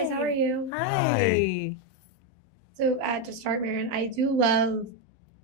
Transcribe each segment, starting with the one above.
guys, how are you? Hi. So to start, Marin, I do love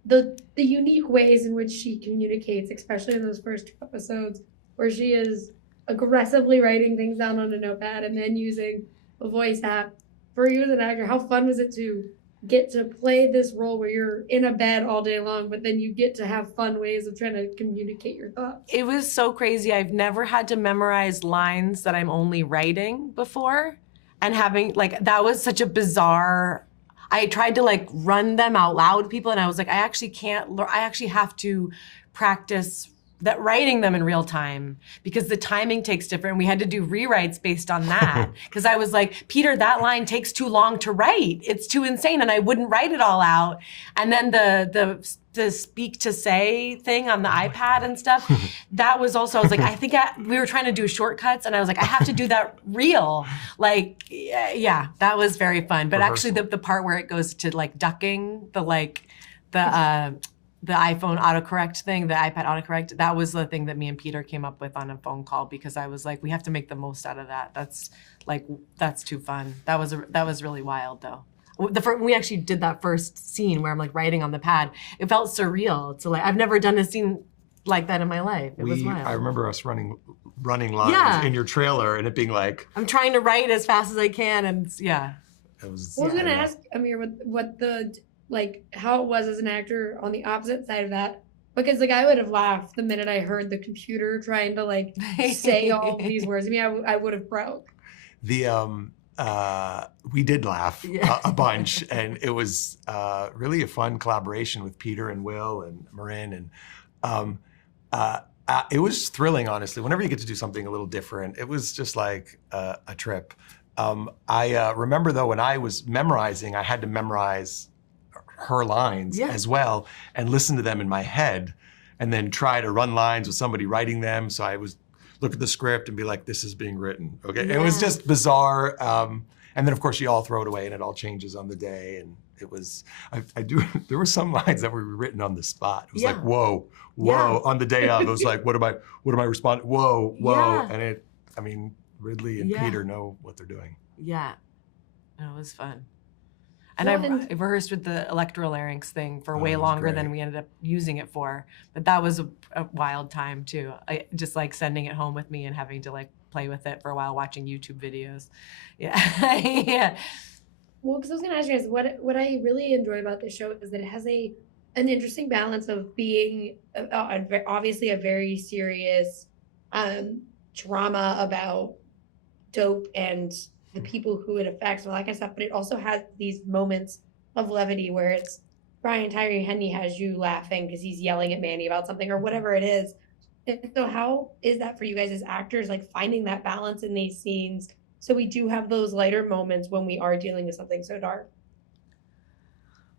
the unique ways in which she communicates, especially in those first two episodes, where she is aggressively writing things down on a notepad and then using a voice app. For you as an actor, how fun was it to get to play this role where you're in a bed all day long, but then you get to have fun ways of trying to communicate your thoughts? It was so crazy. I've never had to memorize lines that I'm only writing before. And having, like, that was such a bizarre, I tried to like run them out loud to people and I was like, I actually can't, I actually have to practice that writing them in real time because the timing takes different. We had to do rewrites based on that because I was like, Peter, that line takes too long to write. It's too insane, and I wouldn't write it all out. And then the speak to say thing on the iPad and stuff, that was also, I was like, we were trying to do shortcuts, and I was like, I have to do that real. Like, yeah, that was very fun. But actually, the part where it goes to like ducking the iPhone autocorrect thing, the iPad autocorrect, that was the thing that me and Peter came up with on a phone call because I was like, we have to make the most out of that. That's too fun. That was really wild though. We actually did that first scene where I'm like writing on the pad. It felt surreal to like, I've never done a scene like that in my life. It was wild. I remember us running lines in your trailer and it being like, I'm trying to write as fast as I can, and yeah. I was gonna ask Amir what how it was as an actor on the opposite side of that, because like I would have laughed the minute I heard the computer trying to like say all these words. I mean, I would have broke. We did laugh a bunch, and it was really a fun collaboration with Peter and Will and Marin, and it was thrilling, honestly. Whenever you get to do something a little different, it was just like a trip. I remember though when I was memorizing, I had to memorize her lines as well and listen to them in my head and then try to run lines with somebody writing them. So I was look at the script and be like, this is being written, okay? It was just bizarre. And then of course you all throw it away and it all changes on the day. And it was, there were some lines that were written on the spot. It was like, whoa, on the day of. It was like, what am I responding? Whoa. And Ridley and Peter know what they're doing. Yeah, no, it was fun. And I rehearsed with the electrolarynx thing for way longer than we ended up using it for. But that was a wild time too. I just like sending it home with me and having to like play with it for a while, watching YouTube videos. Yeah. Yeah. Well, because I was gonna ask you guys, what I really enjoy about this show is that it has an interesting balance of being obviously a very serious drama about dope and the people who it affects and all that kind of stuff, but it also has these moments of levity where it's Brian Tyree Henry has you laughing because he's yelling at Manny about something or whatever it is. And so how is that for you guys as actors, like finding that balance in these scenes so we do have those lighter moments when we are dealing with something so dark?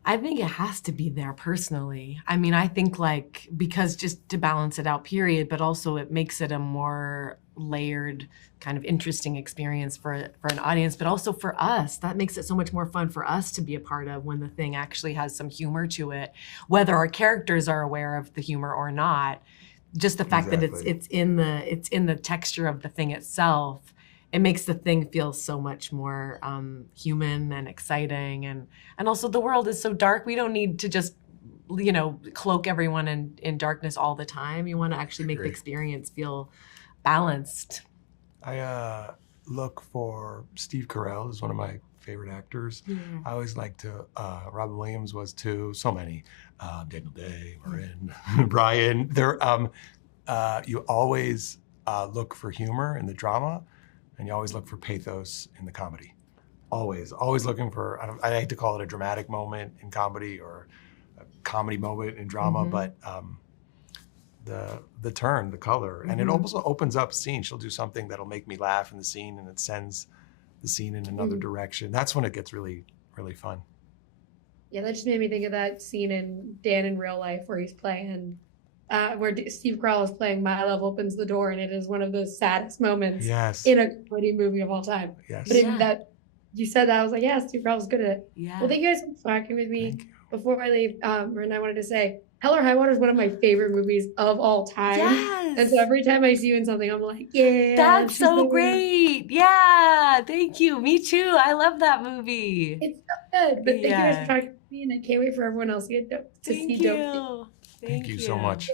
I think it has to be there personally. I mean, I think like, because just to balance it out, period, but also it makes it a more layered kind of interesting experience for an audience, but also for us. That makes it so much more fun for us to be a part of when the thing actually has some humor to it, whether our characters are aware of the humor or not. Just the fact that it's in the texture of the thing itself, it makes the thing feel so much more human and exciting. And also the world is so dark. We don't need to just, cloak everyone in darkness all the time. You want to actually make the experience feel balanced. I look for Steve Carell is one of my favorite actors. I always liked Robin Williams was too. So many, Daniel Day, Marin, Brian. You always look for humor in the drama, and you always look for pathos in the comedy. Always looking for. I hate to call it a dramatic moment in comedy or a comedy moment in drama, but. The turn, the color, and it also opens up scenes. She'll do something that'll make me laugh in the scene, and it sends the scene in another direction. That's when it gets really, really fun. Yeah, that just made me think of that scene in Dan in Real Life where he's playing, where Steve Carell is playing My Love Opens the Door, and it is one of the saddest moments in a comedy movie of all time. Yes. But that you said that, I was like, yeah, Steve Carell's good at it. Yeah. Well, thank you guys for talking with me. Before I leave, and I wanted to say, Hell or High Water is one of my favorite movies of all time. And Yes. so every time I see you in something, I'm like, yeah. That's she's so the- great. Yeah. Thank you. Me too. I love that movie. It's so good. But thank you guys Yeah. for talking to me, and I can't wait for everyone else to Thank see Dope. you. Thank you so much.